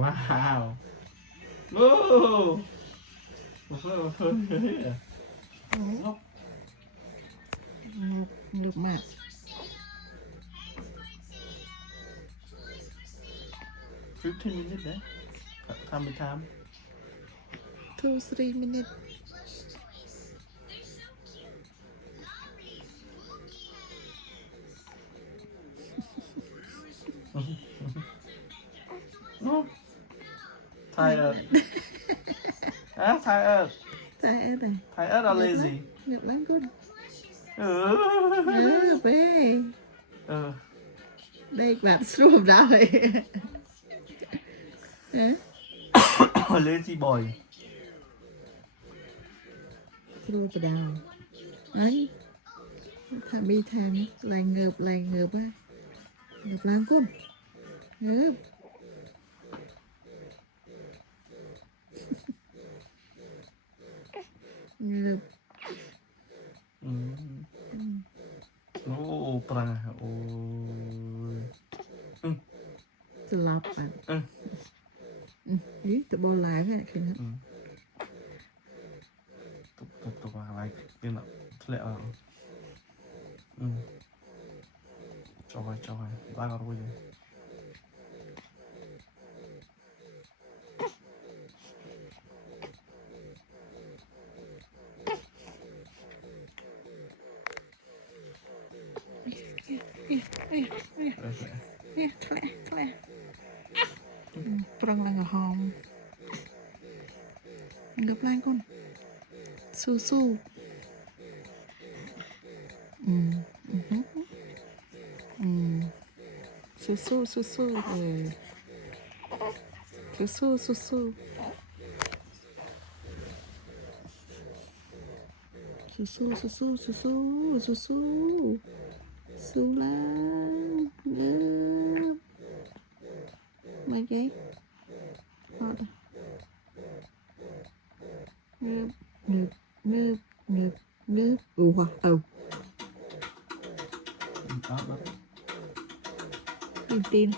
ว้าวโอ้เพิ่มเลยอ่ะ ลึกมาก 15 minutes นะทำไปทำ 2-3 minutes ไทยไทยtại ở đây ไทยor lazy ngược lắm con เออ bê เออ đây bạn xuống đâu vậy hả lazy boy xuống vào đâu ấy thằng bi thằng lại ngợp á ngợp lắm con ngợp ngợp โอ้ปลาโอ้ย สลับอ่ะนี่ตะบอลลายแค่ไหน ตัวอะไรเป็นแบบทะเลอ่ะจอยลากเอาไปเลยเนี่ยแคลปรังลังกับหอมกับแรงก้นสู้สู้สู้สู้สู้สู้สู้สู้สู้สู้สู้สู้สู้สู้สู้สู้สู้สู้แล้วเงือบมาไงพอละเงือบอู้ว่ะตีน